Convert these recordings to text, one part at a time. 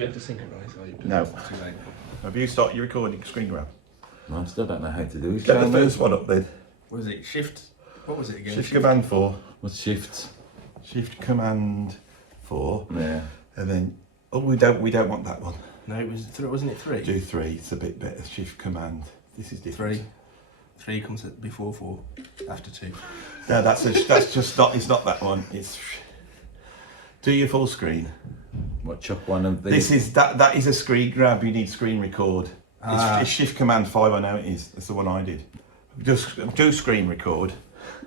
we have to synchronise? No. Too late. Have you started your recording screen grab? I still don't know how to do it. Get the first one up then. Was it Shift? What was it again? Shift Command 4. What's shift? Shift Command 4. Yeah. And then, we don't want that one. No, it was wasn't it 3? Do 3, it's a bit better. Shift Command. This is different. 3 comes before 4, after 2. No, that's just not, it's not that one. It's, do your full screen. What, chuck one of these? That is a screen grab, you need screen record. It's Shift Command 5, I know it is. That's the one I did. Just do screen record.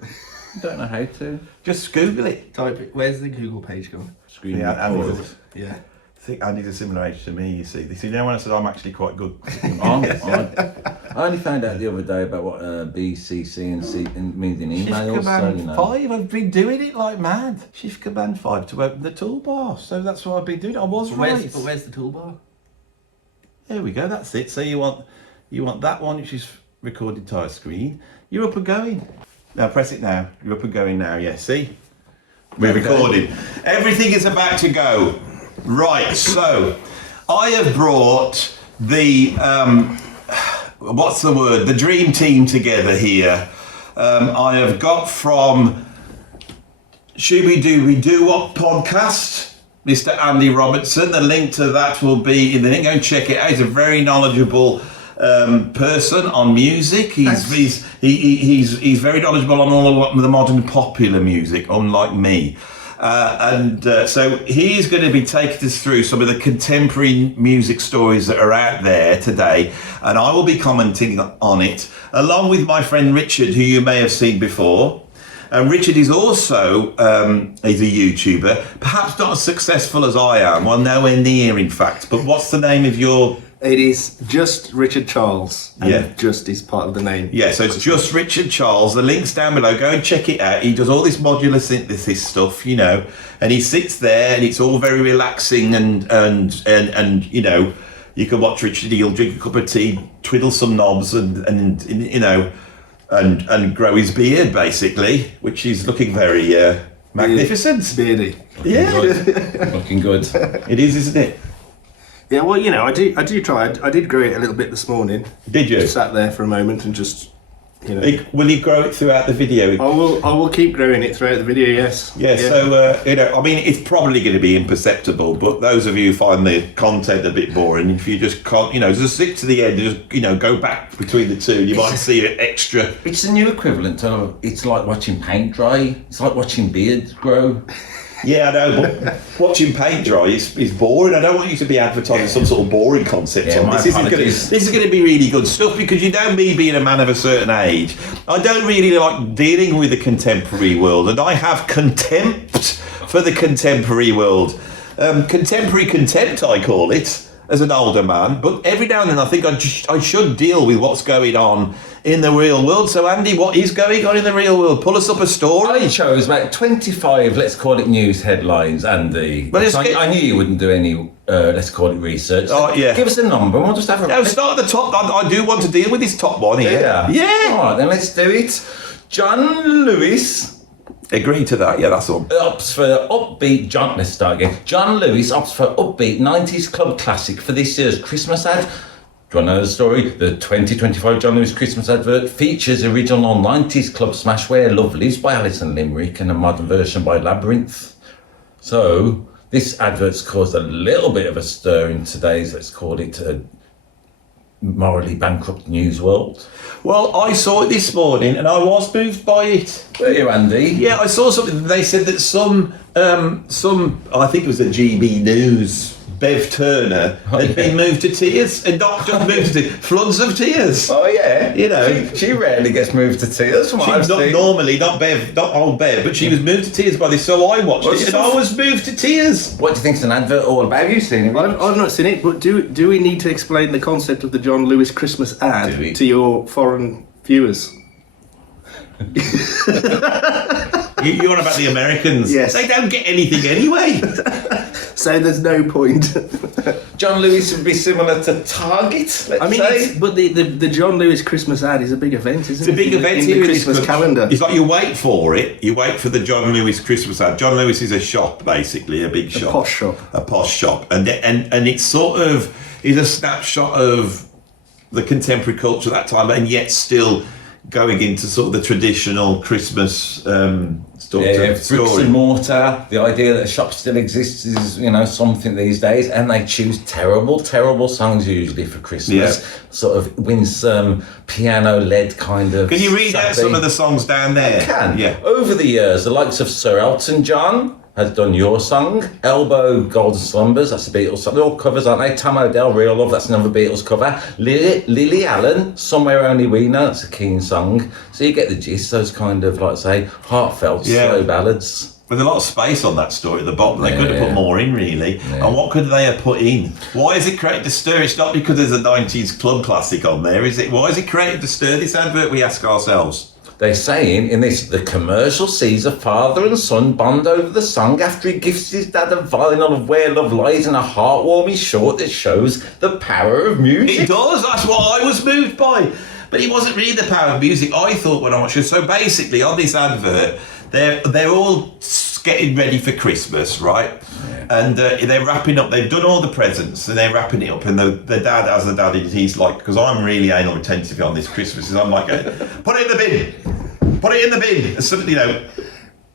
I don't know how to. Just Google it. Type it. Where's the Google page gone? Screen record. Yeah. I think Andy's a similar age to me, you see. You know when I said I'm actually quite good. I only found out the other day about what BCC and C means in emails. Shift Command so, you know. 5, I've been doing it like mad. Shift Command 5 to open the toolbar. So that's what I've been doing. I was right. Where's the toolbar? There we go, that's it. So you want that one, which is record entire screen. You're up and going. Now press it now. You're up and going now, yeah, see? We're recording. Everything is about to go. Right, so I have brought the, what's the word? The dream team together here. I have got from Shooby Dooby Doo Wop podcast, Mr. Andy Robertson. The link to that will be in the link. Go and check it out. He's a very knowledgeable person on music. He's very knowledgeable on all of the modern popular music, unlike me. So he's going to be taking us through some of the contemporary music stories that are out there today, and I will be commenting on it, along with my friend Richard, who you may have seen before. Richard is also he's a YouTuber, perhaps not as successful as I am, well, nowhere near in fact, but what's the name of your... It is just Richard Charles. And yeah. Just is part of the name. Yeah, so it's just Richard Charles. The link's down below. Go and check it out. He does all this modular synthesis stuff, you know, and he sits there and it's all very relaxing and you know, you can watch Richard. He'll drink a cup of tea, twiddle some knobs and you know, and grow his beard basically, which is looking very magnificent. Beardy. Yeah. Looking good. It is, isn't it? Yeah, well, you know, I do try. I did grow it a little bit this morning. Did you? Just sat there for a moment and just, you know. Will you grow it throughout the video? I will keep growing it throughout the video, yes. Yeah, so, you know, I mean, it's probably going to be imperceptible, but those of you who find the content a bit boring, if you just can't, you know, just stick to the end and just, you know, go back between the two, you might see an extra. It's the new equivalent to, it's like watching paint dry. It's like watching beards grow. Yeah, I know, but watching paint dry is boring. I don't want you to be advertising some sort of boring concept. Yeah, This is going to be really good stuff, because you know me being a man of a certain age, I don't really like dealing with the contemporary world, and I have contempt for the contemporary world. Contemporary contempt, I call it, as an older man, but every now and then I think I should deal with what's going on in the real world. So Andy, what is going on in the real world? Pull us up a story. I chose about 25, let's call it news headlines, Andy. But I knew you wouldn't do any, let's call it research. Oh, yeah. Give us a number and we'll just have a... No, start at the top. I do want to deal with this top one here. Yeah. All right, then let's do it. John Lewis... Agree to that, yeah, that's all. Opts for upbeat John. Let's start again. John Lewis opts for upbeat 90s club classic for this year's Christmas ad. Do you want to know the story? The 2025 John Lewis Christmas advert features original 90s club smash Where Love Lives by Alison Limerick and a modern version by Labyrinth. So this advert's caused a little bit of a stir in today's, let's call it, morally bankrupt news world. Well, I saw it this morning and I was moved by it. Were you, Andy? Yeah, I saw something. They said that some, I think it was a GB News, Bev Turner, had been moved to tears, and not just moved to tears, floods of tears. Oh yeah, you know, she rarely gets moved to tears. From what I've not seen. Normally, not old Bev, but she was moved to tears by this. So I watched it, and I was moved to tears. What do you think's an advert all about? Have you seen it? I've not seen it, but do we need to explain the concept of the John Lewis Christmas ad to your foreign viewers? You're on about the Americans. Yes. They don't get anything anyway. So there's no point. John Lewis would be similar to Target, let's say. But the John Lewis Christmas ad is a big event, isn't it? It's a big event in here the in this Christmas calendar. It's like you wait for it. You wait for the John Lewis Christmas ad. John Lewis is a shop, basically, a big shop. A posh shop. And it's sort of is a snapshot of the contemporary culture at that time, and yet still going into sort of the traditional Christmas story. Bricks and mortar. The idea that a shop still exists is, something these days, and they choose terrible songs usually for Christmas. Yeah. Sort of winsome, piano-led kind of. Can you read out some of the songs down there? I can. Yeah. Over the years, the likes of Sir Elton John has done Your Song, Elbow, Golden Slumbers, that's a Beatles song. They're all covers, aren't they? Tom Odell, Real Love, that's another Beatles cover. Lily Allen, Somewhere Only We Know, that's a Keane song. So you get the gist, those kind of, like say, heartfelt, slow ballads. There's a lot of space on that story at the bottom. They could have put more in, really. Yeah. And what could they have put in? Why is it created to stir? It's not because there's a 90s club classic on there, is it? Why is it created to stir this advert, we ask ourselves? They're saying in this, the commercial sees a father and son bond over the song after he gifts his dad a vinyl of Where Love Lies and a heartwarming short that shows the power of music. It does, that's what I was moved by. But it wasn't really the power of music, I thought, when I watched it. So basically, on this advert, they're all getting ready for Christmas, right? Yeah. And they're wrapping up, they've done all the presents and they're wrapping it up, and the dad, as the dad is, he's like, because I'm really anal retentive on this Christmas, is I'm like, put it in the bin, put it in the bin, something,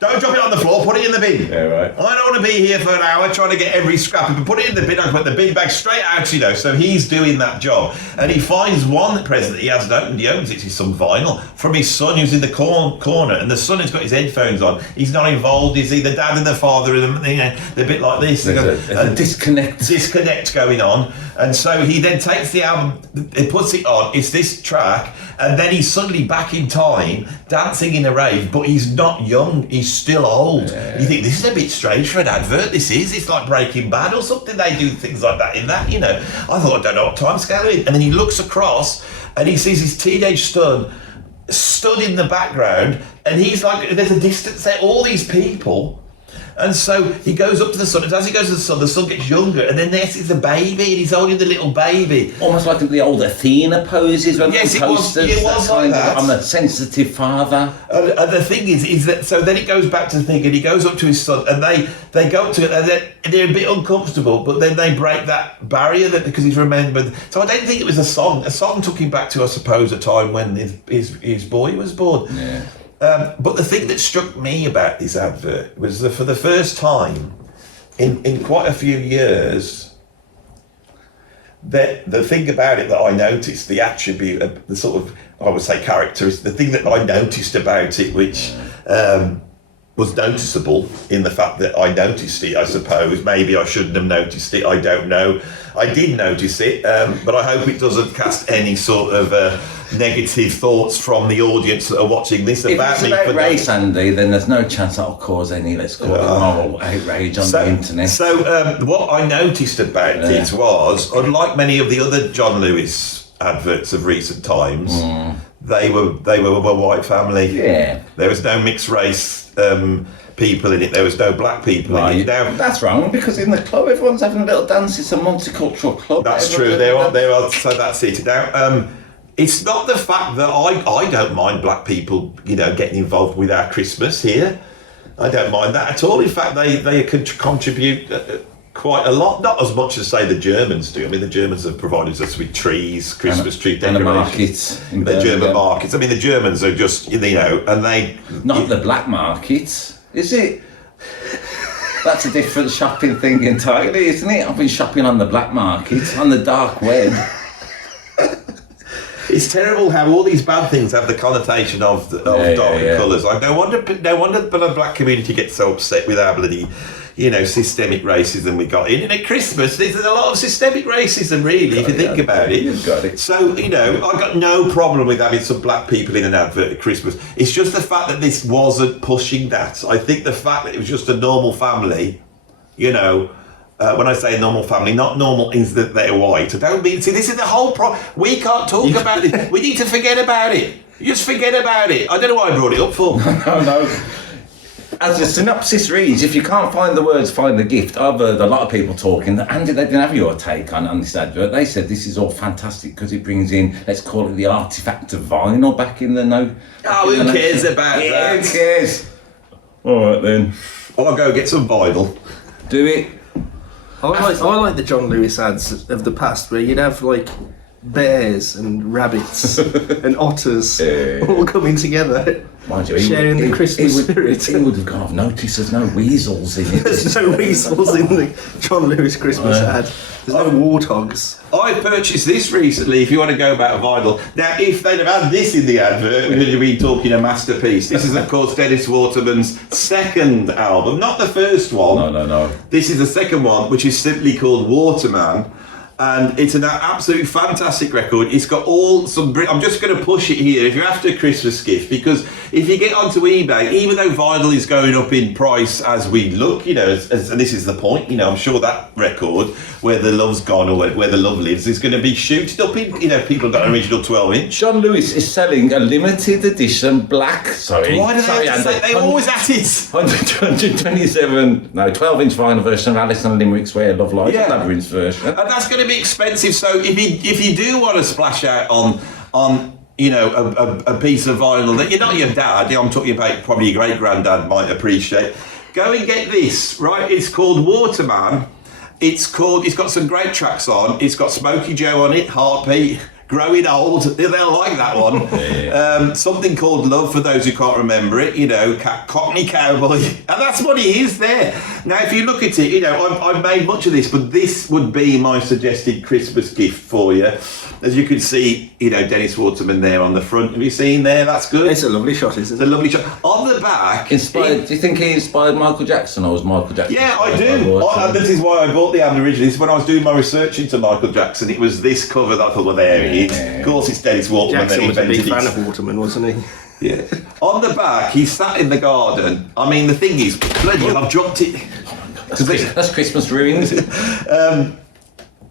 don't drop it on the floor, put it in the bin. Yeah, right. I don't want to be here for an hour trying to get every scrap, but put it in the bin, I put the bin bag straight out, so he's doing that job. And he finds one present that he hasn't opened, he opens it, it's some vinyl from his son who's in the corner, and the son has got his headphones on, he's not involved, is he? The dad and the father, they're a bit like this. There's a disconnect going on, and so he then takes the album, he puts it on, it's this track, and then he's suddenly back in time, dancing in a rave, but he's not young, he's still old. Yeah. You think, this is a bit strange for an advert, it's like Breaking Bad or something, they do things like that in that, I thought, I don't know what time scale it is. And then he looks across, and he sees his teenage son stood in the background, and he's like, there's a distance there, all these people. And so he goes up to the son, and as he goes to the son gets younger, and then there's the baby, and he's holding the little baby. Almost like the old Athena poses when yes, the posters. It was like that. I'm a sensitive father. And the thing is that, so then it goes back to the thing, and he goes up to his son, and they go up to it, and they're a bit uncomfortable, but then they break that barrier because he's remembered. So I don't think it was a song. A song took him back to, I suppose, a time when his boy was born. Yeah. But the thing that struck me about this advert was that for the first time in quite a few years, that the thing about it that I noticed, the attribute, the sort of, I would say, characteristic, the thing that I noticed about it, which was noticeable in the fact that I noticed it, I suppose. Maybe I shouldn't have noticed it, I don't know. I did notice it, but I hope it doesn't cast any sort of negative thoughts from the audience that are watching this about me. If it's about race, Andy, then there's no chance that'll cause any, let's call it, moral outrage on the internet. So what I noticed about it was, unlike many of the other John Lewis adverts of recent times, they were a white family. Yeah. There was no mixed race people in it. There was no black people in it. Now, that's wrong, because in the club everyone's having a little dance. It's a multicultural club. That's true. There are. So that's it. Now, it's not the fact that I don't mind black people, getting involved with our Christmas here. I don't mind that at all. In fact, they contribute quite a lot. Not as much as, say, the Germans do. I mean, the Germans have provided us with trees, Christmas tree decorations. And the markets. The German markets. I mean, the Germans are just, and they... Not the black markets, is it? That's a different shopping thing entirely, isn't it? I've been shopping on the black market, on the dark web. It's terrible how all these bad things have the connotation of dark colours. Like, no wonder the black community gets so upset with our bloody, systemic racism we got in. And at Christmas, there's a lot of systemic racism, really, if you think about it. You've got it. So, I got no problem with having some black people in an advert at Christmas. It's just the fact that this wasn't pushing that. I think the fact that it was just a normal family, when I say normal family, not normal is that they're white. I don't mean, this is the whole problem. We can't talk about it. We need to forget about it. Just forget about it. I don't know why I brought it up for. No. As the synopsis reads, if you can't find the words, find the gift. I've heard a lot of people talking. Andy, they didn't have your take on this advert. They said this is all fantastic because it brings in, let's call it the artifact of vinyl back in the no. Oh, who cares about that? Who cares? All right then. I'll go get some vinyl. Do it. I like the John Lewis ads of the past where you'd have like bears and rabbits and otters all coming together, Mind you, sharing the Christmas spirit. He would have gone off notice. There's no weasels in it. There's no weasels in the John Lewis Christmas ad. There's no warthogs. I purchased this recently, if you want to go about vinyl. Now, if they'd have had this in the advert, we'd have been talking a masterpiece. This is, of course, Dennis Waterman's second album, not the first one. No. This is the second one, which is simply called Waterman. And it's an absolute fantastic record. It's got all some... I'm just going to push it here if you're after a Christmas gift, because if you get onto eBay, even though vinyl is going up in price as we look, you know, and this is the point, you know, I'm sure that record, Where the Love's Gone or Where the Love Lives, is going to be shooted up in, you know, people got an original 12-inch. John Lewis is selling a limited edition black, Why do they have to say, they're always at it? 127, 12-inch vinyl version of Alice and Limerick's Where Love Lies, Yeah. Labyrinth's version. And that's going to be expensive. So if you do want to splash out on you know a piece of vinyl that you're not your dad, I'm talking about probably your great granddad might appreciate, go and get this. Right, it's called Waterman. It's got some great tracks on. It's got Smokey Joe on it, Heartbeat, Growing Old. They'll like that one. Yeah. Something called Love for those who can't remember it. You know, Cockney Cowboy, and that's what it is there. Now, if you look at it, you know, I've made much of this, but this would be my suggested Christmas gift for you. As you can see, you know, Dennis Waterman there on the front. Have you seen there? That's good. It's a lovely shot, isn't It's a it? lovely shot. On the back... Do you think he inspired Michael Jackson, or was Michael Jackson? Yeah, I do. This is why I bought the album originally. When I was doing my research into Michael Jackson, it was this cover that I thought, well, there it is. Of course, it's Dennis Waterman that Jackson was a big invented fan it. of Waterman, wasn't he? Yeah. On the back, he's sat in the garden. I mean, the thing is, bloody hell, I've dropped it. That's Christmas ruined.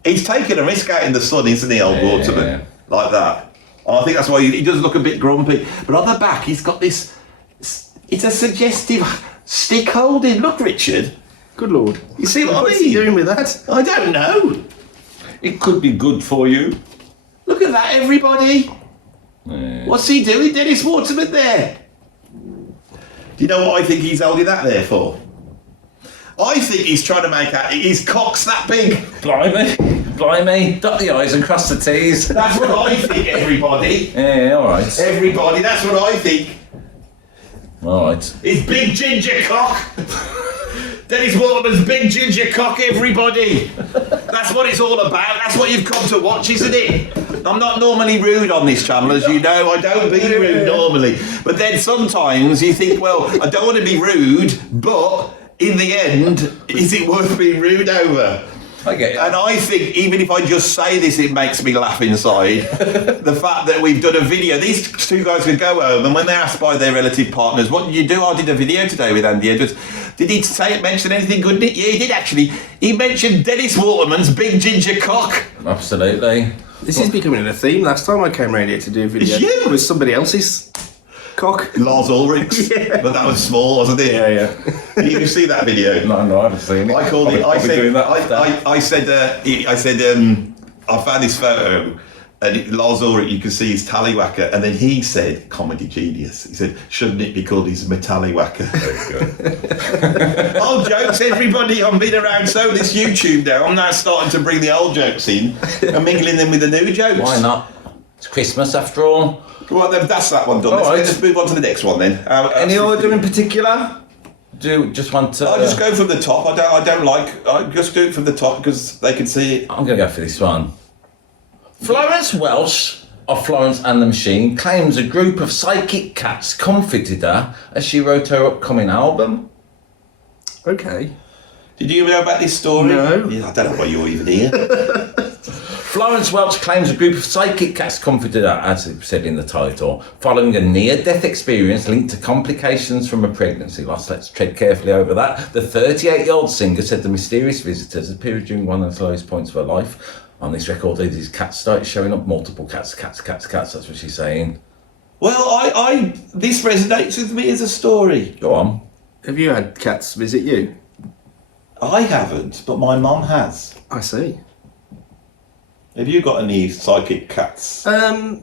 He's taken a risk out in the sun, isn't he, old Waterman? Like that. And I think that's why he does look a bit grumpy. But on the back, he's got this... It's a suggestive stick holding. Look, Richard. Good Lord. You see what I What's he mean? doing with that? I don't know. It could be good for you. Look at that, everybody. Yeah. What's he doing? Dennis Waterman there. Do you know what I think he's holding that there for? I think he's trying to make out his cock's that big. Blimey, dot the I's and cross the T's. That's what I think, everybody. Yeah, alright. Everybody, that's what I think. Alright. His big ginger cock. Dennis Waterman's big ginger cock, everybody. That's what it's all about. That's what you've come to watch, isn't it? I'm not normally rude on this channel, as you know. I don't be rude normally. But then sometimes you think, well, I don't want to be rude, but in the end, is it worth being rude over? I get it. And I think even if I just say this, it makes me laugh inside. The fact that we've done a video, these two guys could go home, and when they're asked by their relative partners, what did you do? I did a video today with Andy Edwards. Did he mention anything good in it? Yeah, he did actually. He mentioned Dennis Waterman's big ginger cock. Absolutely. This is becoming a theme. Last time I came around here to do a video, You? it was somebody else's cock. Lars Ulrich's. Yeah. But that was small, wasn't it? Yeah. You see that video? No, I haven't seen it. I called it. I'll be doing that I said. I found this photo, and Lars Ulrich, you can see his tallywhacker, and then he said, "Comedy genius." He said, "Shouldn't it be called his metallywhacker?" Very good. Old jokes, everybody. I'm been around so this YouTube now. I'm now starting to bring the old jokes in and mingling them with the new jokes. Why not? It's Christmas after all. Well, then that's that one done. All right. Let's move on to the next one then. Any order in particular? Do you just want to... I'll just go from the top. I just do it from the top because they can see it. I'm going to go for this one. Florence Welch of Florence and the Machine claims a group of psychic cats comforted her as she wrote her upcoming album. Okay. Did you know about this story? No. Yeah, I don't know why you're even here. Florence Welch claims a group of psychic cats comforted her, as it said in the title, following a near-death experience linked to complications from a pregnancy loss. Let's tread carefully over that. The 38-year-old singer said the mysterious visitors appeared during one of the lowest points of her life. On this record, these cats started showing up, multiple cats. That's what she's saying. Well, this resonates with me as a story. Go on. Have you had cats visit you? I haven't, but my mum has. I see. Have you got any psychic cats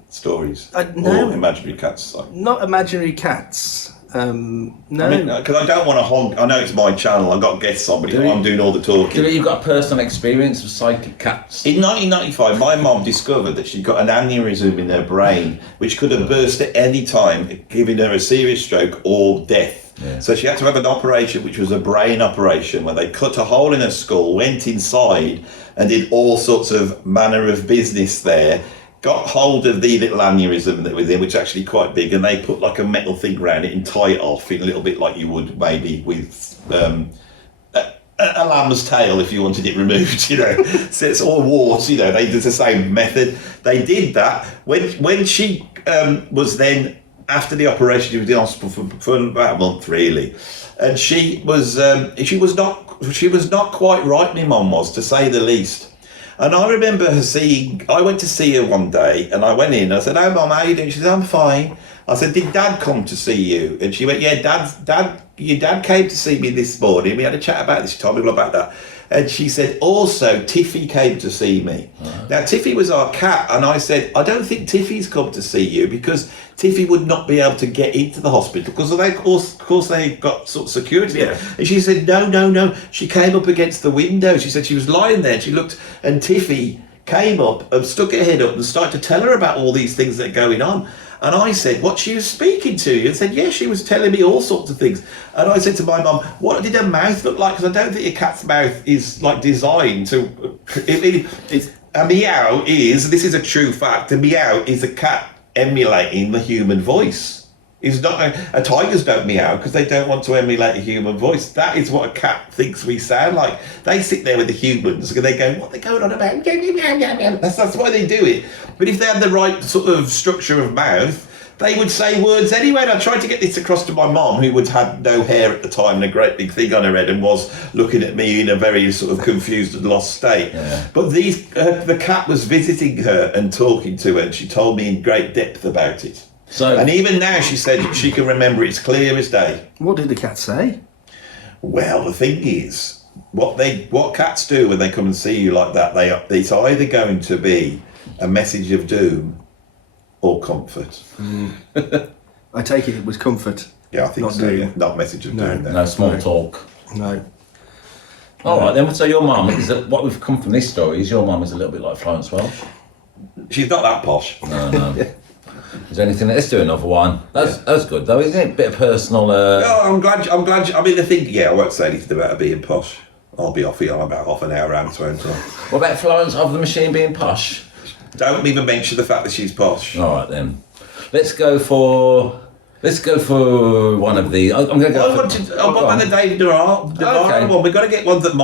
stories? No. Or imaginary cats? Not imaginary cats. No. Because I don't want to honk. I know it's my channel. I've got guests on, but I'm doing all the talking. You've got a personal experience with psychic cats? In 1995, my mum discovered that she'd got an aneurysm in her brain, which could have burst at any time, giving her a serious stroke or death. Yeah. So she had to have an operation, which was a brain operation, where they cut a hole in her skull, went inside, and did all sorts of manner of business there. Got hold of the little aneurysm that was in, which is actually quite big, and they put like a metal thing around it and tie it off in a little bit like you would maybe with a lamb's tail if you wanted it removed, you know. So it's all warts, you know. They did the same method. They did that when she was then, after the operation, she was in hospital for about a month really, and she was not quite right. My mum was, to say the least. And I remember I went to see her one day, and I went in, I said, "Oh Mum, how you doing?" She said, "I'm fine." I said, "Did Dad come to see you?" And she went, "Yeah, your dad came to see me this morning. We had a chat about this." She told me all about that. And she said, "Also, Tiffy came to see me." Now, Tiffy was our cat, and I said, "I don't think Tiffy's come to see you, because Tiffy would not be able to get into the hospital, because of course they got sort of security." Yeah. And she said, no, she came up against the window. She said she was lying there, and she looked, and Tiffy came up and stuck her head up and started to tell her about all these things that are going on. And I said, "What, she was speaking to you?" And said, "Yeah, she was telling me all sorts of things." And I said to my mum, "What did her mouth look like?" Because I don't think a cat's mouth is like designed to. A meow is, this is a true fact, a meow is a cat emulating the human voice. It's not a tigers don't meow because they don't want to emulate a human voice. That is what a cat thinks we sound like. They sit there with the humans and they go, "What are they going on about?" That's why they do it. But if they had the right sort of structure of mouth, they would say words anyway. And I tried to get this across to my mom, who had no hair at the time and a great big thing on her head, and was looking at me in a very sort of confused and lost state. Yeah. But the cat was visiting her and talking to her, and she told me in great depth about it. And even now, she said she can remember it as clear as day. What did the cat say? Well, the thing is, what cats do when they come and see you like that, it's either going to be a message of doom or comfort. I take it was comfort. Yeah, I think Not so. doom. Yeah. Not message of doom. No small talk. No. All right then. So your mum is what we've come from this story is your mum is a little bit like Florence Welch. She's not that posh. No. Is there anything? Let's do another one. That's good though, isn't it? Bit of personal. No, I'm glad. I mean, the thing. Yeah, I won't say anything about her being posh. I'll be off here in about half an hour out, won't I? What about Florence of the Machine being posh? Don't even mention the fact that she's posh. All right then. Let's go for one of the. I'm going to go. I want the David Navarro one. We've got to get one that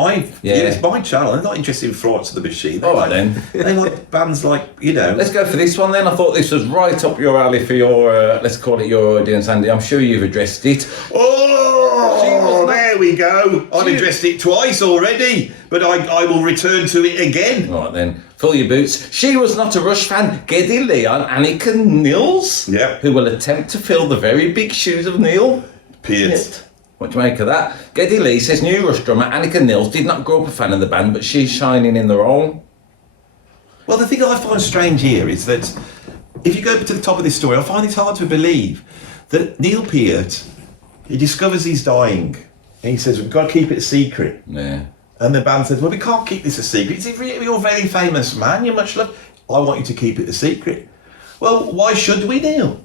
it's my channel. I'm not interested in Florence of the Machine. All right then. They like bands like, you know. Let's go for this one then. I thought this was right up your alley for your, let's call it your audience, Andy. I'm sure you've addressed it. Oh, there we go. I've addressed it twice already, but I will return to it again. All right then. Fill your boots. She was not a Rush fan. Geddy Lee and Annika Nils, who will attempt to fill the very big shoes of Neil Peart. What do you make of that? Geddy Lee says new Rush drummer Annika Nils did not grow up a fan of the band, but she's shining in the role. Well, the thing I find strange here is that if you go to the top of this story, I find it hard to believe that Neil Peart, he discovers he's dying, and he says, "We've got to keep it a secret." Yeah. And the band says, "Well, we can't keep this a secret. You're a very famous man. You're much loved. I want you to keep it a secret." Well, why should we, Neil?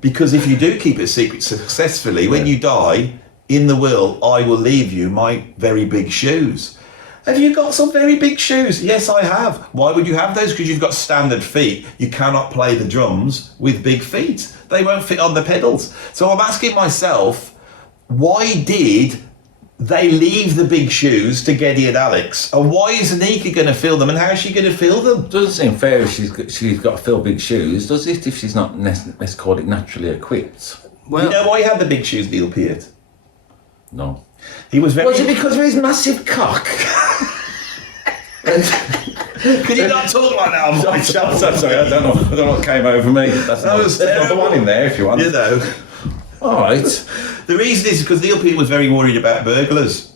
Because if you do keep it a secret successfully, when you die, in the will, I will leave you my very big shoes. Have you got some very big shoes? Yes, I have. Why would you have those? Because you've got standard feet. You cannot play the drums with big feet. They won't fit on the pedals. So I'm asking myself, why did they leave the big shoes to Geddy and Alex? And why is Anika going to fill them? And how is she going to fill them? Doesn't seem fair if she's got to fill big shoes, does it? If she's not, let's call it, naturally equipped. Well, you know why he had the big shoes, Neil Peart? No. He was very... Was it because of his massive cock? Could you not talk like that on my channel? Sorry, I don't know what came over me. There's another one in there if you want. You know. All right. The reason is because Neil Peart was very worried about burglars.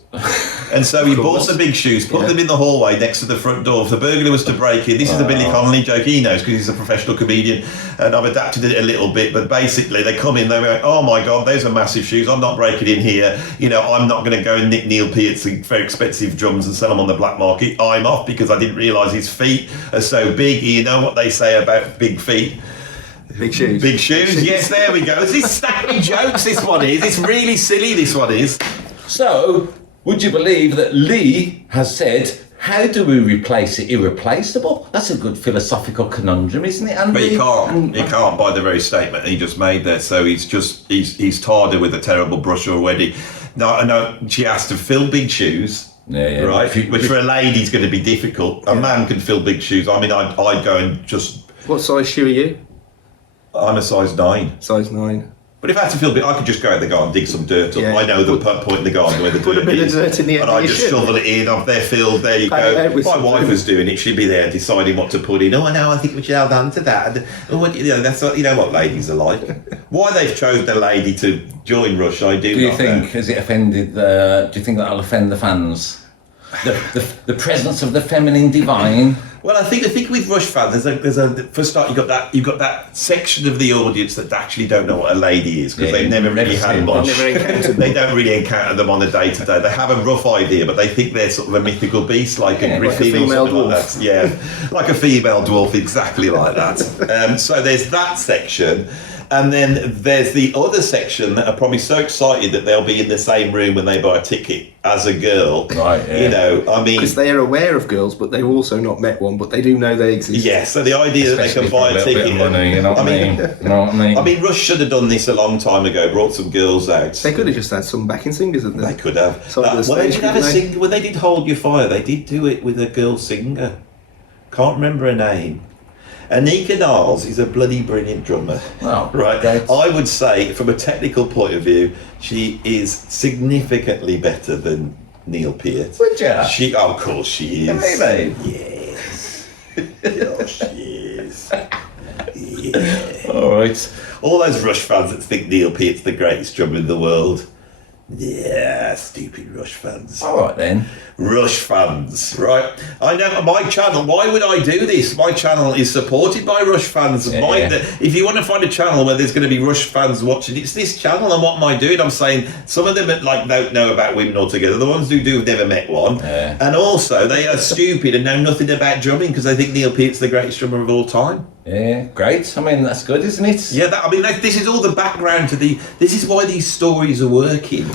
And so he bought the big shoes, put them in the hallway next to the front door. If the burglar was to break in, this is a Billy Connolly joke, he knows because he's a professional comedian, and I've adapted it a little bit, but basically they come in, they go, oh my God, those are massive shoes, I'm not breaking in here, you know, I'm not going to go and nick Neil Peart's very expensive drums and sell them on the black market. I'm off because I didn't realise his feet are so big. You know what they say about big feet? Big shoes. Big shoes, yes, there we go. This is stacking jokes, this one is. It's really silly, this one is. So, would you believe that Lee has said, how do we replace it irreplaceable? That's a good philosophical conundrum, isn't it, Andy? But he can't by the very statement he just made there. So he's tarred her with a terrible brush already. No, she has to fill big shoes. Yeah. Right, which for a lady is going to be difficult. A man can fill big shoes. I mean, I'd go and just... What size shoe are you? I'm a size 9. Size 9. But if I had to feel big, I could just go out the garden, dig some dirt up. Yeah. I know the point in the garden where the Put dirt a bit is. of dirt in the end and of I your just shoe. shovel it in, they're filled, there you go. My wife was doing it, she'd be there deciding what to put in. Oh, no, I think we should hold on to that. And, that's what, you know what ladies are like. Why they've chosen a lady to join Rush, I do Do you not think, know. has it offended, do you think that'll offend the fans? The presence of the feminine divine? Well, I think with Rush fans, there's a for a start, you've got that section of the audience that actually don't know what a lady is because they've never really had much. They don't really encounter them on a day to day. They have a rough idea, but they think they're sort of a mythical beast, like a Griffin female or something dwarf. like that. Yeah, like a female dwarf, exactly like that. So there's that section. And then there's the other section that are probably so excited that they'll be in the same room when they buy a ticket as a girl. Right, yeah. You know, I mean... Because they are aware of girls, but they've also not met one, but they do know they exist. Yeah, so the idea that they can buy a ticket... You know what I mean? You know what I mean? I mean, Rush should have done this a long time ago, brought some girls out. They could have just had some backing singers at They them. could have. Side of the Well, they stage, did have a couldn't they? singer. When they did Hold Your Fire, they did do it with a girl singer. Can't remember her name. Anika Niles is a bloody brilliant drummer. Oh, right. that's- I would say, from a technical point of view, she is significantly better than Neil Peart. Would ya? Of course she is. Maybe. Yes. Yes, she is. Yeah. All right. All those Rush fans that think Neil Peart's the greatest drummer in the world. Yeah, stupid Rush fans. All right then. Rush fans, right? I know my channel. Why would I do this? My channel is supported by Rush fans. Yeah. If you want to find a channel where there's going to be Rush fans watching, it's this channel. And what am I doing? I'm saying some of them like don't know about women altogether. The ones who do have never met one, Yeah. and also they are stupid and know nothing about drumming because they think Neil Peart's the greatest drummer of all time. Yeah, great. I mean, that's good, isn't it? Yeah, this is all the background to this is why these stories are working.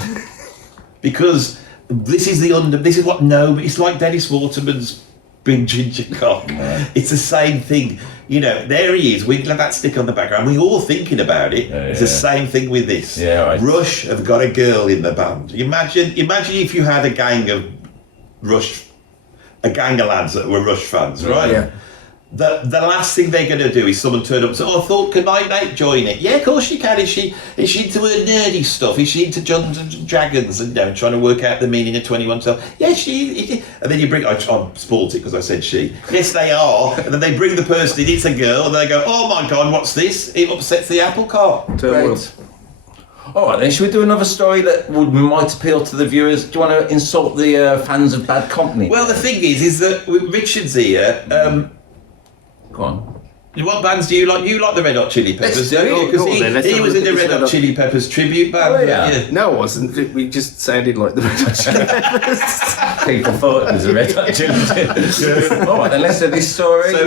Because this is it's like Dennis Waterman's Big Ginger Cock. Yeah. It's the same thing. You know, there he is, wiggling that stick on the background. We all thinking about it. Yeah, it's the same thing with this. Yeah, right. Rush have got a girl in the band. Imagine if you had a gang of lads that were Rush fans, right? Yeah. The last thing they're going to do is someone turn up and say, "Oh, I thought, can my mate join it?" Yeah, of course she can. Is she into her nerdy stuff? Is she into Dungeons and Dragons and trying to work out the meaning of 21 stuff? Yeah, she. And then you bring. I spoiled it because I said she. Yes, they are. And then they bring the person in. It's a girl. And they go, "Oh my God, what's this?" It upsets the apple cart. Great. All right then, should we do another story that might appeal to the viewers? Do you want to insult the fans of Bad Company? Well, the thing is that with Richard's here. Go on. What bands do you like? You like the Red Hot Chili Peppers, Let's do don't it. you? Because Go on then, let's he have a was in look the at Red this Hot Chili Peppers tribute band. Oh, yeah. weren't you? No, it wasn't. We just sounded like the Red Hot Chili Peppers. People thought it was a Red Hot Chili Peppers. All right then, let's do this story. I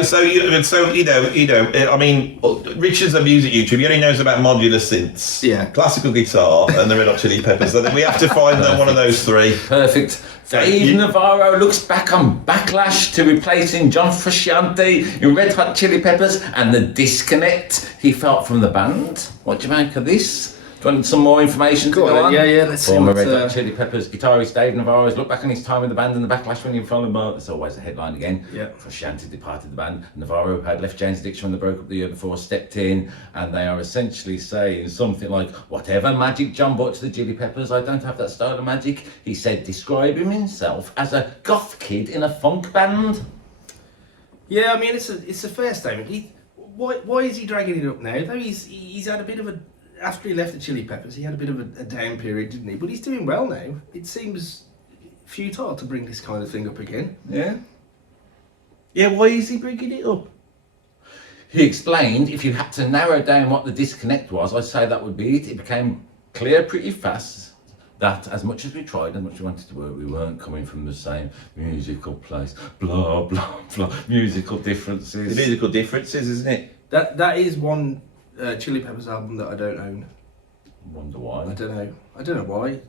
mean, Richard's a music YouTuber. He only knows about modular synths, Yeah. classical guitar, and the Red Hot Chili Peppers. So then we have to find one of those three. Perfect. Dave Navarro looks back on Backlash to replacing John Frusciante in Red Hot Chili Peppers and the disconnect he felt from the band. What do you make of this? Do you want some more information to Go go on on? then. Yeah, let's see Former what, Red Hot Chili Peppers guitarist Dave Navarro has looked back on his time in the band and the backlash when he fell in love. That's always a headline again. Yeah. Frusciante departed the band. Navarro, who had left Jane's Addiction when they broke up the year before, stepped in, and they are essentially saying something like, "Whatever magic John brought to the Chili Peppers, I don't have that style of magic." He said, describing himself as a goth kid in a funk band. Yeah, I mean it's a fair statement. Why is he dragging it up now? Though he's had a bit of after he left the Chili Peppers, he had a bit of a down period, didn't he? But he's doing well now. It seems futile to bring this kind of thing up again. Yeah. Yeah, why is he bringing it up? He explained if you had to narrow down what the disconnect was, I'd say that would be it. It became clear pretty fast that as much as we tried and much we wanted to work, we weren't coming from the same musical place. Blah, blah, blah. Musical differences. The musical differences, isn't it? That is one Chili Peppers album that I don't own. Wonder why. I don't know why.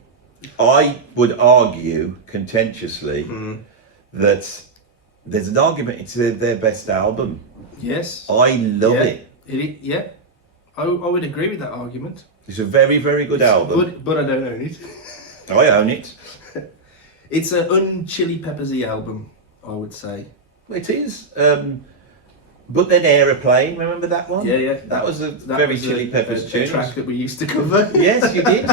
I would argue contentiously that there's an argument it's their best album. Yes. I love it. Yeah. I would agree with that argument. It's a very, very good album. But I don't own it. I own it. It's an un-Chili Peppersy album, I would say. It is. But then Aeroplane, remember that one? Yeah. That was a very Chili Peppers tune. A track that we used to cover. Yes, you did.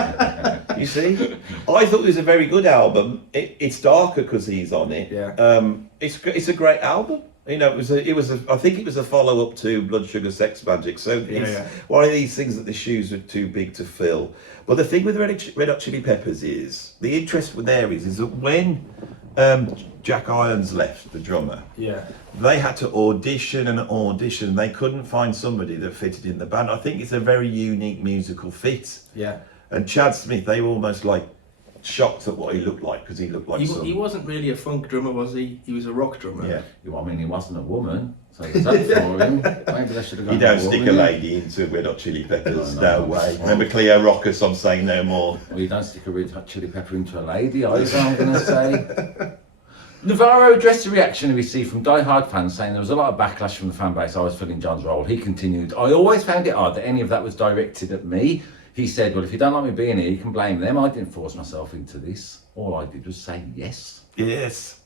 You see, I thought it was a very good album. It's darker because he's on it. Yeah. It's a great album. You know, I think it was a follow up to Blood Sugar Sex Magic. So it's one of these things that the shoes are too big to fill. But the thing with Red Hot Chili Peppers is the interest there is that when Jack Irons left, the drummer, they had to audition and audition. They couldn't find somebody that fitted in the band. I think it's a very unique musical fit. Yeah. And Chad Smith, they were almost like shocked at what he looked like because he looked like he wasn't really a funk drummer, was he? He was a rock drummer. Yeah. I mean, he wasn't a woman, so there's that for him. Maybe they should have gone. You don't for stick woman, a lady into Red Hot Chili Peppers, No, no way. Remember Cleo Rockus, I'm saying no more. Well, you don't stick a Red Hot Chili Pepper into a lady either, I'm going to say. Navarro addressed the reaction he received from die-hard fans, saying there was a lot of backlash from the fan base. I was filling John's role. He continued, I always found it odd that any of that was directed at me. He said, well, if you don't like me being here, you can blame them. I didn't force myself into this. All I did was say yes. Yes.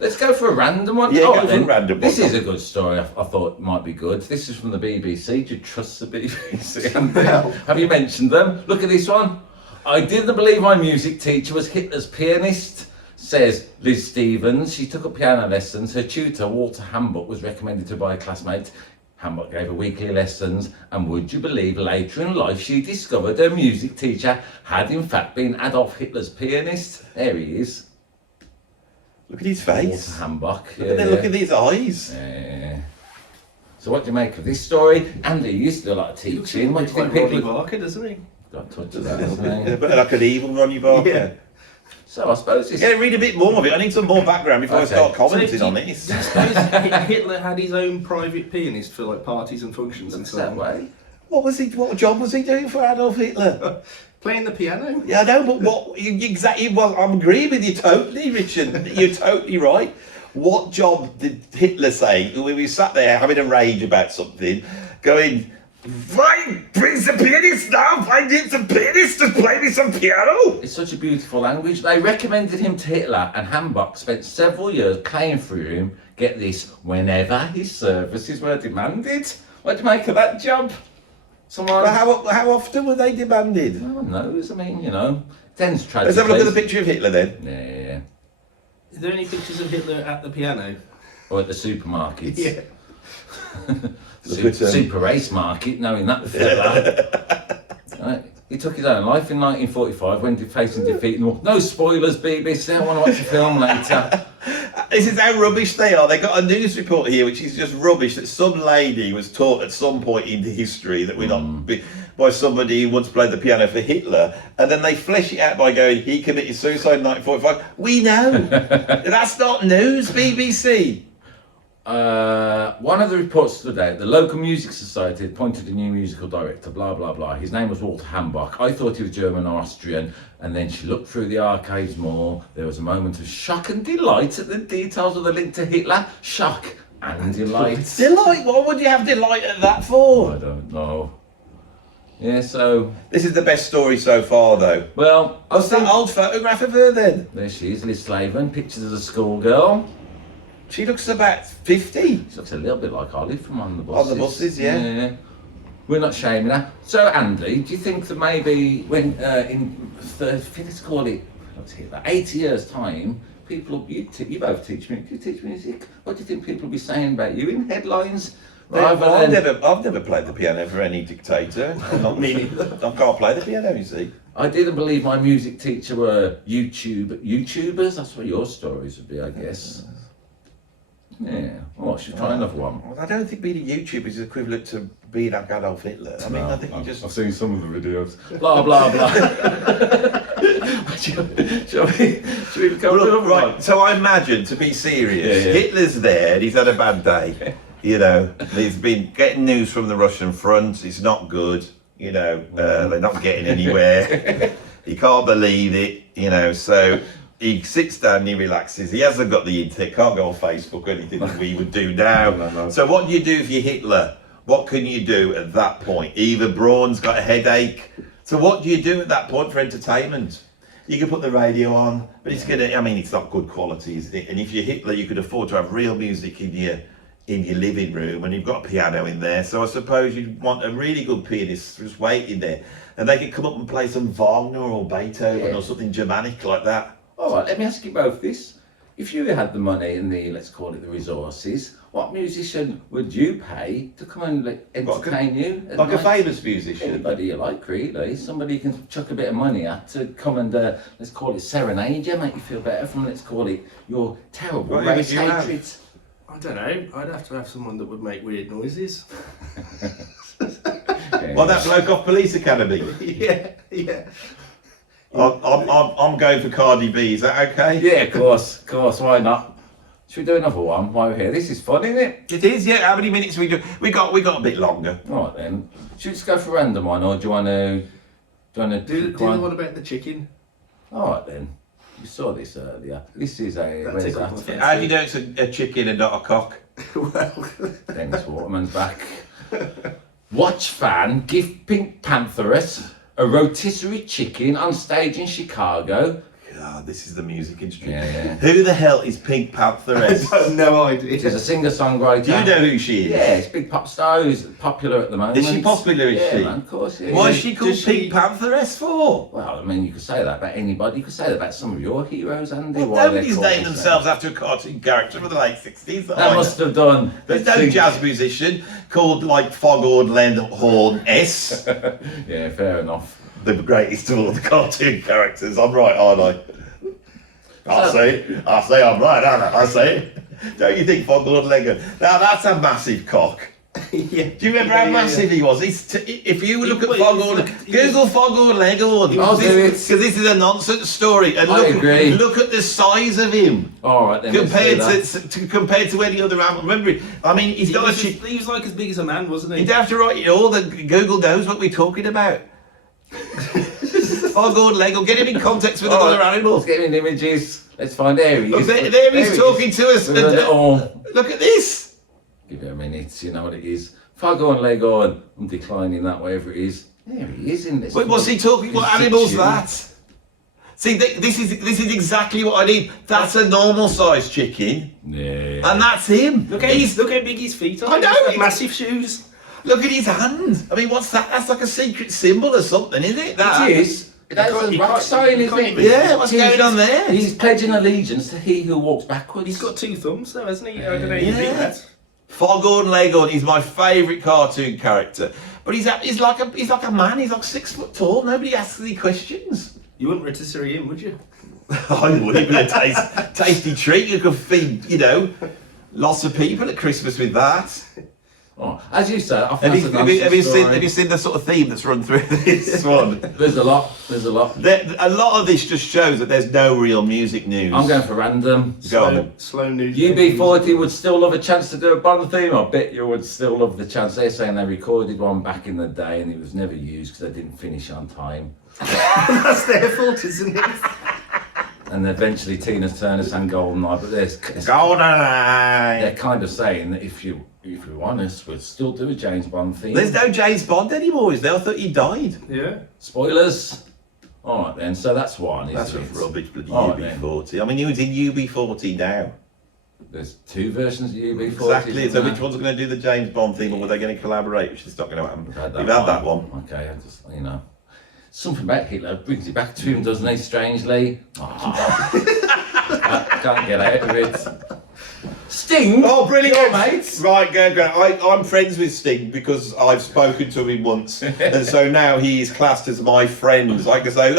Let's go for a random one. Yeah, go for a random one. This is a good story. I thought might be good. This is from the BBC. Do you trust the BBC? Have you mentioned them? Look at this one. I didn't believe my music teacher was Hitler's pianist, says Liz Stevens. She took up piano lessons. Her tutor, Walter Hambuck, was recommended to her by a classmate. Hambuck gave her weekly lessons, and would you believe later in life she discovered her music teacher had in fact been Adolf Hitler's pianist. There he is. Look at his face. Walter Hambuck. Look at these eyes. Yeah. So what do you make of this story? Andy used to do a lot of teaching. What do you think Ronnie people... Barker, doesn't he? Got a touch of that, doesn't he? But like an evil Ronnie Barker. Yeah. So I suppose it's... Yeah, read a bit more of it. I need some more background before I start commenting on this. Hitler had his own private pianist for like parties and functions and so that on. way. What job was he doing for Adolf Hitler? Playing the piano. Yeah, I know, but what exactly? Well, I'm agreeing with you totally, Richard. You're totally right. What job did Hitler say? We sat there having a rage about something, going, "Why brings the pianist now? Why needs the pianist to play me some piano?" It's such a beautiful language. They recommended him to Hitler, and Hambuck spent several years playing for him, get this, whenever his services were demanded. What do you make of that job? Someone... Well, how often were they demanded? No one knows. I mean, you know, tends tragically. Let's have a look at the picture of Hitler then. Yeah. Is there any pictures of Hitler at the piano? Or at the supermarkets. Yeah. Super race market, knowing that fella. Right. He took his own life in 1945 when facing defeat in the war. No spoilers, BBC. I want to watch the film later. This is how rubbish they are. They got a news report here which is just rubbish that some lady was taught at some point in history that we're not by somebody who once played the piano for Hitler, and then they flesh it out by going, he committed suicide in 1945. We know. That's not news, BBC. One of the reports stood out. The local music society had appointed a new musical director, blah, blah, blah. His name was Walter Hambuck. I thought he was German or Austrian. And then she looked through the archives more. There was a moment of shock and delight at the details of the link to Hitler. Shock and delight. Delight? What would you have delight at that for? I don't know. Yeah, so... This is the best story so far, though. Well, What's that old photograph of her, then? There she is, Liz Slaven, pictures as a schoolgirl. She looks about 50. She looks a little bit like Olive from On the Buses. On the Buses, yeah. We're not shaming her. So, Andy, do you think that maybe when, let's call it, let's hear that, 80 years' time, people, you both teach me, do you teach music? What do you think people will be saying about you in headlines I've never played the piano for any dictator. Me neither. I can't play the piano, you see. I didn't believe my music teacher were YouTubers. That's what your stories would be, I guess. Yeah. Oh, I should try another one. Well, I don't think being a YouTuber is equivalent to being like Adolf Hitler. I mean, I think you just... I've seen some of the videos. Blah, blah, blah. Shall we go Well, right, so I imagine, to be serious, Hitler's there and he's had a bad day. You know, he's been getting news from the Russian front. It's not good. You know, they're not getting anywhere. He can't believe it. You know, so he sits down and he relaxes. He hasn't got the internet, can't go on Facebook or anything that we would do now. No. So what do you do if you're Hitler? What can you do at that point? Either Braun's got a headache. So what do you do at that point for entertainment? You can put the radio on, but it's gonna, I mean, it's not good quality, is it? And if you're Hitler, you could afford to have real music in your living room, and you've got a piano in there. So I suppose you'd want a really good pianist just waiting there, and they could come up and play some Wagner or Beethoven or something Germanic like that. All right, let me ask you both this. If you had the money and the, let's call it the resources, what musician would you pay to come and entertain you? Like a famous musician? Anybody you like, really. Somebody you can chuck a bit of money at to come and, let's call it serenade you, make you feel better from, let's call it, your terrible race hatred. I don't know. I'd have to have someone that would make weird noises. Well, that bloke off Police Academy. Yeah. I'm going for Cardi B. Is that okay? Yeah, of course. Why not? Should we do another one while we're here? This is fun, isn't it? It is. Yeah. How many minutes we do? We got a bit longer. All right then. Should we just go for a random one, or do you want to? Do the one about the chicken. All right then. You saw this earlier. This is a. That Where's tickled my that? fancy. How do you know it's a chicken and not a cock? Well, Dennis Waterman's back. Watch fan give PinkPantheress a rotisserie chicken on stage in Chicago. God, this is the music industry. Yeah. Who the hell is PinkPantheress? I have no idea. She's a singer-songwriter. Do you know who she is? Yeah, she's a big pop star who's popular at the moment. Is she popular, is yeah, she? Man, of course, yeah. Why is she called Does she- PinkPantheress for? Well, I mean, you could say that about anybody. You could say that about some of your heroes, Andy. Well, why they're nobody's called named the themselves after a cartoon character from the late 60s. That must have done. There's no jazz musician called like Foghorn Leghorn S. Yeah, fair enough. The greatest of all the cartoon characters. I'm right, aren't I? I say I'm right, aren't I? I say. Don't you think Foghorn Leghorn? Now that's a massive cock. Yeah. Do you remember how massive he was? If you look at Foghorn, Google Foghorn Leghorn. I'll do it. Because this is a nonsense story. And I agree. Look at the size of him. All right then. let's do that. compared to any other animal. Remember, I mean, he's got a chick. He was like as big as a man, wasn't he? You'd have to write it all. Google knows what we're talking about. Foghorn Leghorn. Get him in context with other animals. Let's get in images. Let's find there he is. There he's talking to us. With a little- Look at this. Give it a minute. You know what it is. Foghorn Leghorn. I'm declining that, whatever it is. There he is in this. But what's he talking? What animal's that? See, this is exactly what I need. That's a normal sized chicken, Yeah. and that's him. Look how big his feet are. I know, He's got it's- massive shoes. Look at his hand. I mean, what's that? That's like a secret symbol or something, isn't it? That It is. That's a you rock can't- sign, you isn't can't it? even- Yeah, what's going on there? He's pledging allegiance to he who walks backwards. He's got two thumbs though, hasn't he? I don't know if you Yeah. think that. Foghorn Leghorn is my favourite cartoon character, but he's like a man. He's like 6 foot tall. Nobody asks any questions. You wouldn't rotisserie him, would you? I wouldn't be a tasty treat. You could feed, lots of people at Christmas with that. Oh, as you said, I Have think you seen the sort of theme that's run through this one? There's a lot. A lot of this just shows that there's no real music news. I'm going for random. Go on then. Slow news. UB40 would still love a chance to do a Bond theme. I bet you would still love the chance. They're saying they recorded one back in the day and it was never used because they didn't finish on time. That's their fault, isn't it? And eventually Tina Turner sang Goldeneye, but they're GoldenEye. kind of saying that if you're honest, we'll still do a James Bond theme. There's no James Bond anymore, is there? I thought he died. Yeah. Spoilers. All right then, so that's one. That's isn't a it? rubbish bloody All right, UB40. I mean, he was in UB40 now. There's two versions of UB40. Exactly. isn't So there? which one's going to do the James Bond theme, or were they going to collaborate? Which is not going to happen. We've We've had that one. Okay, I just something about Hitler brings it back to him, doesn't he? Strangely. I can't get out of it. Sting. Oh, brilliant! Your mates. Right, go. I'm friends with Sting because I've spoken to him once, and so now he is classed as my friend. Like I say,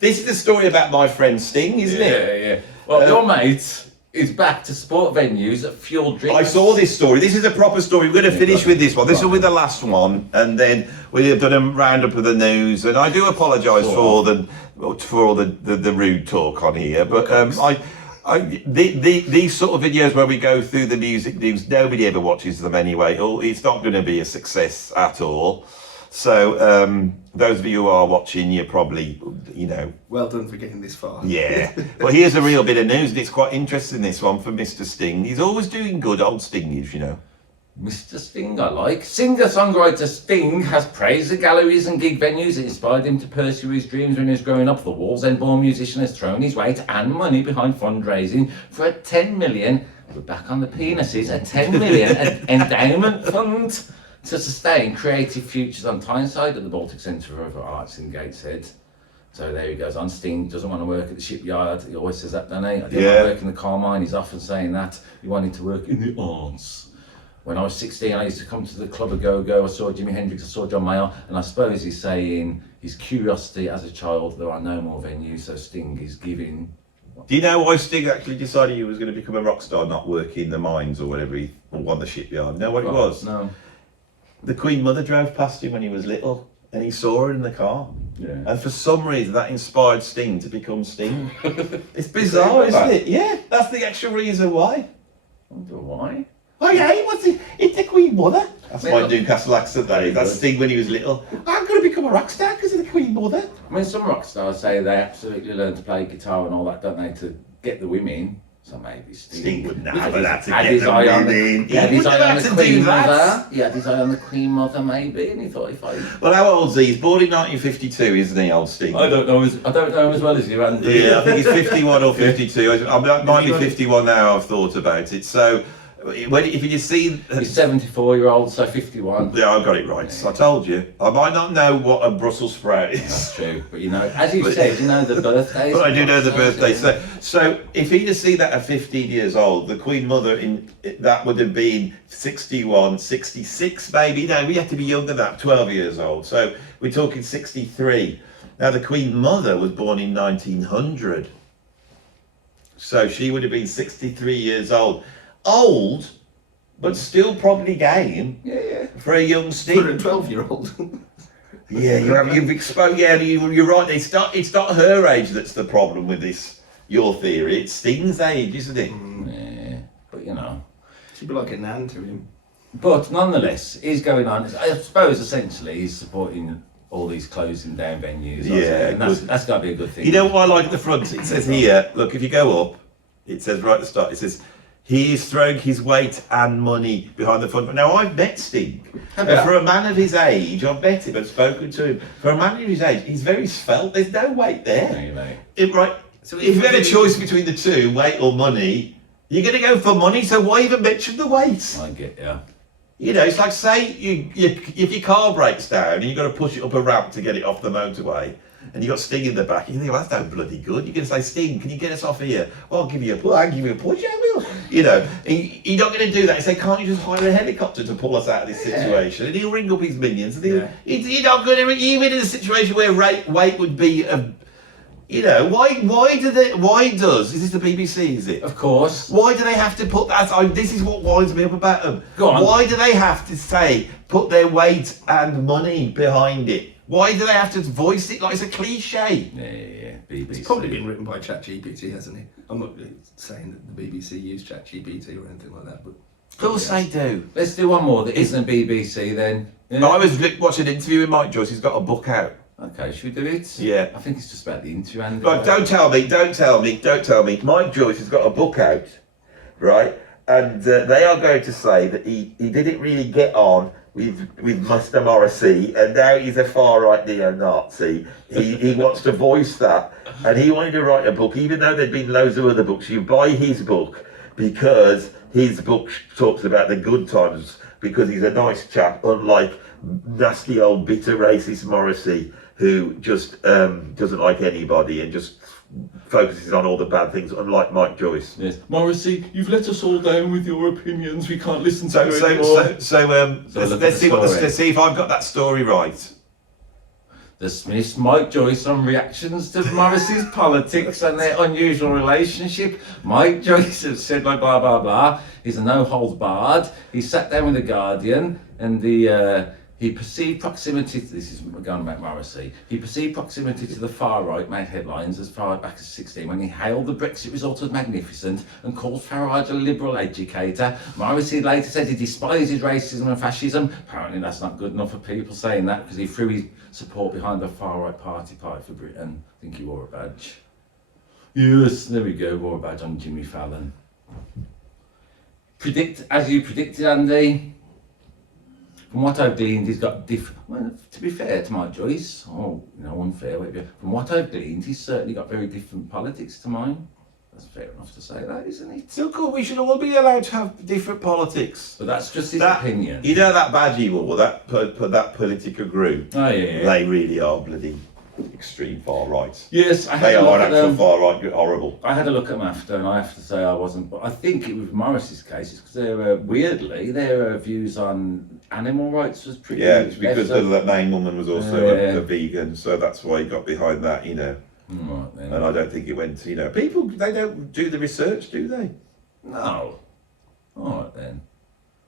this is the story about my friend Sting, isn't it? Yeah. Well, your mate is back to sport venues at Fuel Drinks. I saw this story. This is a proper story. We're going to finish with this one. This will be the last one, and then we've done a roundup of the news. And I do apologise for all the rude talk on here, but these sort of videos where we go through the music news, nobody ever watches them anyway. It's not going to be a success at all. So those of you who are watching, you're probably, Well done for getting this far. yeah. Well, here's a real bit of news, and it's quite interesting, this one, for Mr. Sting. He's always doing good, old Sting is, Mr. Sting, I like. Singer-songwriter Sting has praised the galleries and gig venues that inspired him to pursue his dreams when he was growing up. The Wallsend-born musician has thrown his weight and money behind fundraising for a 10 million, we're back on the penises, a 10 million endowment fund to sustain creative futures on Tyneside at the Baltic Centre for Arts in Gateshead. So there he goes on. Sting doesn't want to work at the shipyard. He always says that, doesn't he? I didn't want to work in the coal mine. He's often saying that. He wanted to work in the arts. When I was 16, I used to come to the Club of Go-Go. I saw Jimi Hendrix, I saw John Mayer, and I suppose he's saying his curiosity as a child, there are no more venues, so Sting is giving. Do you know why Sting actually decided he was going to become a rock star, not work in the mines or whatever, or on the shipyard? You know what it was? No. The Queen Mother drove past him when he was little, and he saw her in the car. Yeah. And for some reason, that inspired Sting to become Sting. It's bizarre, isn't it? Yeah, that's the actual reason why. I wonder why. Oh yeah, it's the Queen Mother. That's I mean, my look- Newcastle accent, that is. That's Sting when he was little. I'm going to become a rock star because of the Queen Mother. I mean, some rock stars say they absolutely learn to play guitar and all that, don't they, to get the women. So maybe Sting wouldn't With have his- that to had get his the eye on the- women. He He had his wouldn't eye on have the had to do Queen that. Mother. He had his eye on the Queen Mother, maybe, and he thought if I... Well, how old's he? He's born in 1952, isn't he, old Sting? I don't know him as well as you, Andy. Yeah, I think he's 51 or 52. I might be 51 now, I've thought about it. So, if you see... He's 74-year-old, so 51. Yeah, I got it right. So I told you. I might not know what a Brussels sprout is. That's true, but as you said, the birthdays. But I do know the rock stars, birthday. So if he'd have seen that at 15 years old, the Queen Mother, that would have been 61, 66 maybe. No, we have to be younger than that, 12 years old. So we're talking 63. Now the Queen Mother was born in 1900. So she would have been 63 years old. Old, but still probably game for a young Sting. For a 12-year-old. Yeah, you've exposed. Yeah, you're right. It's not her age that's the problem with this. Your theory. It's Sting's age, isn't it? Yeah, but She'd be like a nan to him. But nonetheless, he's going on. I suppose essentially he's supporting all these closing down venues. Yeah, and that's got to be a good thing. You know what I like at the front? It says here. Look, if you go up, it says right at the start. It says he is throwing his weight and money behind the front. Now I've met Sting. For a man of his age, I've met him. I've spoken to him. For a man of his age, he's very svelte. There's no weight there. Right. So if you had a choice between the two, weight or money, you're going to go for money. So why even mention the weight? I get yeah. It's like, say if your car breaks down and you've got to push it up a ramp to get it off the motorway, and you got Sting in the back, you think, well, that's no bloody good. You're going to say, Sting, can you get us off here? Well, I'll give you a push. I'll give you a push. Yeah, I will. You're not going to do that. You say, can't you just hire a helicopter to pull us out of this situation? And he'll ring up his minions. And you're not going to, even in a situation where weight would be, why does, is this the BBC, is it? Of course. Why do they have to put that, this is what winds me up about them. Go on. Why do they have to put their weight and money behind it? Why do they have to voice it like it's a cliche? Yeah, BBC. It's probably been written by ChatGPT, hasn't it? I'm not really saying that the BBC use ChatGPT or anything like that, but... Of course they do. Let's do one more that isn't BBC then. Yeah. I was watching an interview with Mike Joyce. He's got a book out. Okay, should we do it? Yeah. I think it's just about the interview. And Right, don't tell me. Mike Joyce has got a book out, right? And they are going to say that he didn't really get on with Mr. Morrissey, and now he's a far-right neo-Nazi. He wants to voice that, and he wanted to write a book, even though there'd been loads of other books. You buy his book because his book talks about the good times, because he's a nice chap, unlike nasty old bitter racist Morrissey, who just doesn't like anybody and just focuses on all the bad things, unlike Mike Joyce. Yes. Morrissey, you've let us all down with your opinions. We can't listen to you anymore. Let's see if I've got that story right. Dismiss Mike Joyce on reactions to Morrissey's politics and their unusual relationship. Mike Joyce has said like blah blah blah. He's a no holds barred. He sat down with the Guardian and he perceived proximity. This is going about Morrissey. He perceived proximity to the far right made headlines as far back as 2016 when he hailed the Brexit result as magnificent and called Farage a liberal educator. Morrissey later said he despises racism and fascism. Apparently that's not good enough for people saying that because he threw his support behind the far right party for Britain. I think he wore a badge. Yes, there we go, wore a badge on Jimmy Fallon. As you predicted, Andy. From what I've gleaned, he's got different. Well, to be fair to Mike Joyce, unfair. From what I've gleaned, he's certainly got very different politics to mine. That's fair enough to say that, isn't it? So cool. We should all be allowed to have different politics. But that's just his opinion. You know that badge he wore, that political group. Oh yeah. They really are bloody extreme far right. Yes, they are actual far right, horrible. I had a look at them after, and I have to say I wasn't. But I think it was Morris's case, because their views on animal rights was pretty. Yeah, it's because the main woman was also a vegan, so that's why he got behind that, you know. Right, then. And I don't think it went, people, they don't do the research, do they? No. All right then.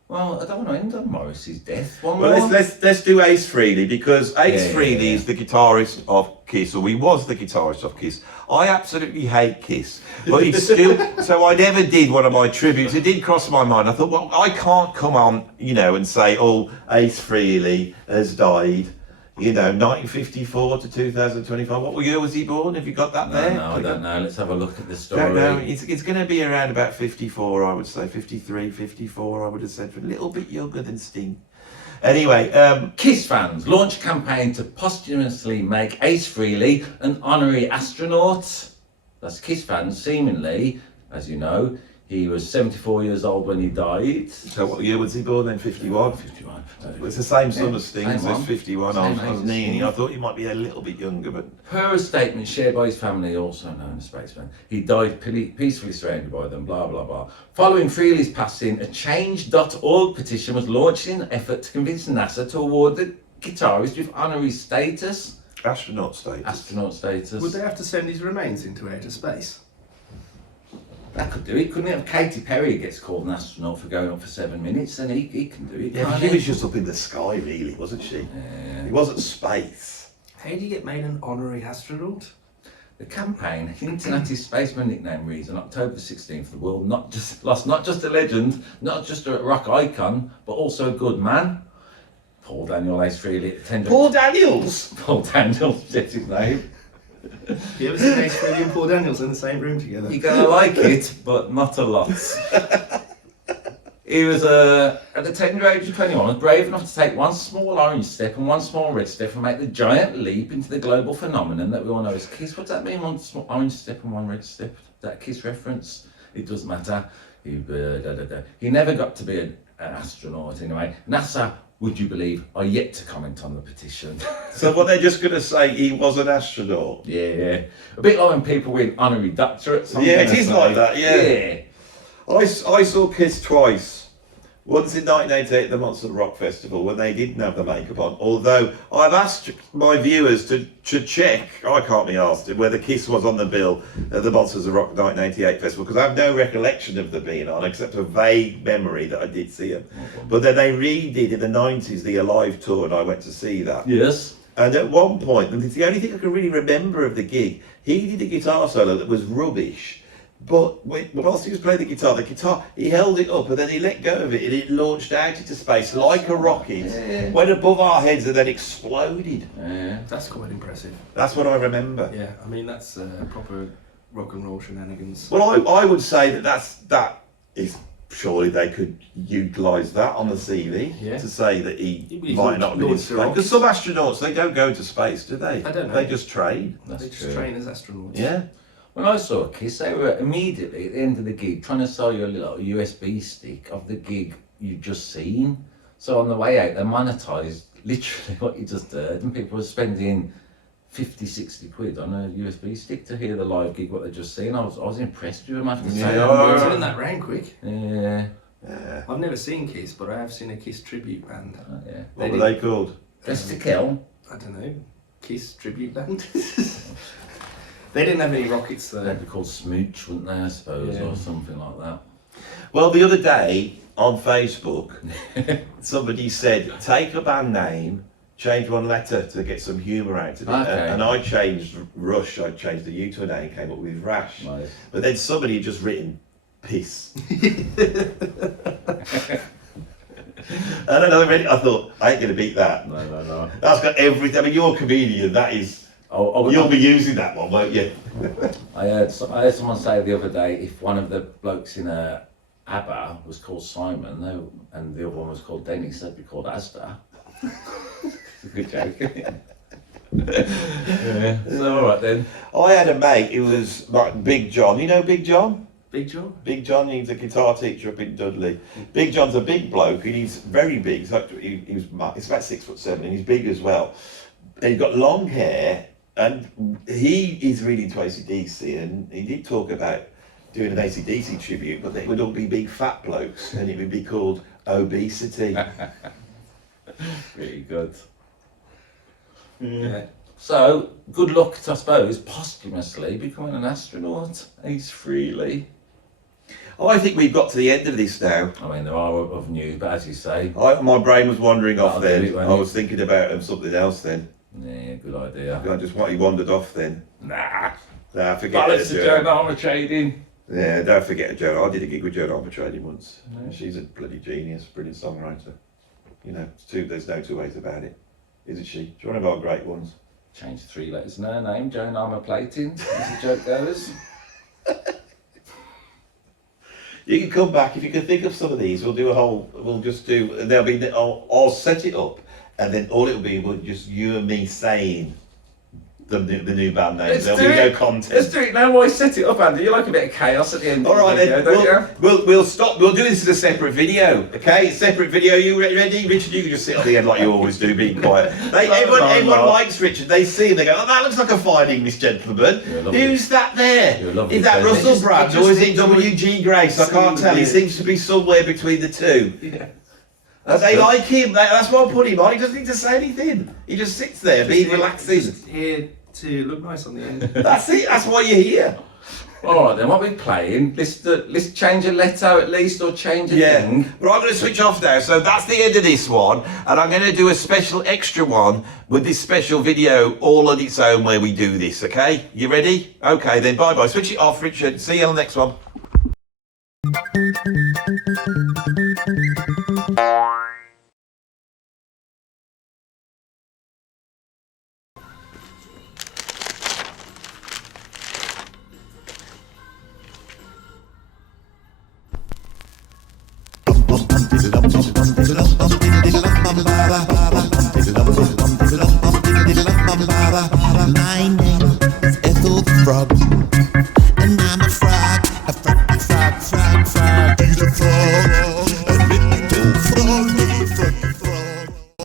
Well, I don't want to end on Morrissey's death. Let's do Ace Frehley, because Ace Frehley is the guitarist of Kiss, or he was the guitarist of Kiss. I absolutely hate Kiss, but it's still. So I never did one of my tributes. It did cross my mind. I thought, well, I can't come on, and say, oh, Ace Frehley has died. 1954 to 2025. What year was he born? Have you got that there? No, I don't know. Let's have a look at the story. Don't know. It's going to be around about 54, I would say. 53, 54, I would have said. A little bit younger than Sting. Anyway. Kiss fans launch a campaign to posthumously make Ace Frehley an honorary astronaut. That's Kiss fans, seemingly, as you know. He was 74 years old when he died. So what year was he born then? 51? 51. It's the same sort of Sting, so it's 51. I was nearly. I thought he might be a little bit younger, but... Per a statement shared by his family, also known as Spaceman, he died peacefully surrounded by them, blah, blah, blah. Following Frehley's passing, a change.org petition was launched in an effort to convince NASA to award the guitarist with honorary status. Astronaut status. Would they have to send his remains into outer space? That could do it, couldn't it? If Katy Perry gets called an astronaut for going up for 7 minutes, then he can do it. Yeah, she was just up in the sky, really, wasn't she? Yeah. It wasn't space. How do you get made an honorary astronaut? The campaign, hinting at his spaceman nickname, reads on October the 16th, the world not just a legend, not just a rock icon, but also a good man. Paul Daniel Ace Frehley. Paul Daniels? Paul Daniels, that's his name. You ever seen Ace Frehley and Paul Daniels in the same room together? You're going to like it, but not a lot. He was, at the tender age of 21, was brave enough to take one small orange step and one small red step and make the giant leap into the global phenomenon that we all know as Kiss. What does that mean, one small orange step and one red step? That Kiss reference? It doesn't matter. He never got to be an astronaut anyway. NASA, would you believe, are yet to comment on the petition. So what, they're just going to say he was an astronaut? Yeah. A bit like when people win honorary doctorates. Yeah, it is like that, yeah. I saw Kiss twice. Once in 1988 at the Monsters of Rock Festival when they didn't have the makeup on. Although I've asked my viewers to check, I can't be asked, whether Kiss was on the bill at the Monsters of Rock 1988 Festival, because I have no recollection of them being on, except a vague memory that I did see them. But then they redid in the 90s the Alive tour, and I went to see that. Yes. And at one point, and it's the only thing I can really remember of the gig, he did a guitar solo that was rubbish. But whilst he was playing the guitar, he held it up and then he let go of it and it launched out into space like a rocket, went above our heads and then exploded. Yeah. That's quite impressive. That's what I remember. Yeah, I mean, that's proper rock and roll shenanigans. Well, I would say that is surely they could utilise that on the CV to say that he might not have been in space. Because some astronauts, they don't go to space, do they? I don't know. They just train. They just train as astronauts. Yeah. When I saw Kiss, they were immediately at the end of the gig trying to sell you a little USB stick of the gig you'd just seen. So on the way out, they monetised literally what you just heard, and people were spending 50, 60 quid on a USB stick to hear the live gig, what they'd just seen. I was impressed with them, I have to say. Turn that round quick. Yeah. I've never seen Kiss, but I have seen a Kiss tribute band. Yeah. What were they called? Just to Kill. I don't know. Kiss tribute band. They didn't have any rockets though. They'd be called Smooch, wouldn't they, I suppose, or something like that. Well, the other day on Facebook, somebody said, take a band name, change one letter to get some humour out of it. Okay. And I changed Rush, I changed the U to an A and came up with Rash. Nice. But then somebody had just written Piss. And then I read it, I thought, I ain't going to beat that. No. That's got everything. I mean, you're a comedian, that is... You'll be using that one, won't you? I heard someone say the other day, if one of the blokes in ABBA was called Simon and the other one was called Dennis, they'd be called Asda. It's a good joke. Yeah. So all right then. I had a mate who was like Big John. You know Big John? Big John? Big John, he's a guitar teacher up in Dudley. Big John's a big bloke and he's very big. He's about 6'7" and he's big as well. And he's got long hair and he is really into AC/DC and he did talk about doing an AC/DC tribute, but they would all be big fat blokes and it would be called Obesity. Really good. Yeah. So good luck, I suppose, posthumously becoming an astronaut. Ace Frehley. Oh, I think we've got to the end of this now. I mean, there are of news, but as you say, My brain was wandering off That'll do then. it, won't I it? was thinking about something else then. yeah, good idea. I just he wandered off then. Nah. Nah, forget Balance it. of Joan Armour trading. Yeah, don't forget Joan. I did a gig with Joan Armatrading once. She's a bloody genius, brilliant songwriter. You know, there's no two ways about it, isn't she? She's one of our great ones. Change 3 letters in her name, Joan Armour Plating, as the joke goes. You can come back if you can think of some of these. We'll just do. And there'll be. I'll set it up, and then all it'll be will just you and me saying the new band names. There'll be no content. Let's do it now. Why set it up, Andy? You like a bit of chaos at the end. All right, of the then. video, don't you? We'll stop. We'll do this as a separate video, okay? Separate video. You ready, Richard? You can just sit on the end like you always do, being quiet. Everyone likes Richard. They see him. They go, "Oh, that looks like a fine English gentleman." Who's that there? Is that Russell Brand or is it W.G. Grace? I can't tell. He seems to be somewhere between the two. Yeah. They like him. That's why I put him on. He doesn't need to say anything. He just sits there, being relaxing. Just here to look nice on the end. That's it. That's why you're here. All right, then. What are we playing? Let's change a letter at least, or change a thing. But I'm going to switch off now. So that's the end of this one, and I'm going to do a special extra one with this special video all on its own where we do this. Okay? You ready? Okay, then. Bye bye. Switch it off, Richard. See you on the next one. My name is Ethel the Frog, and I'm a frog, frog. He's a frog, a little frog.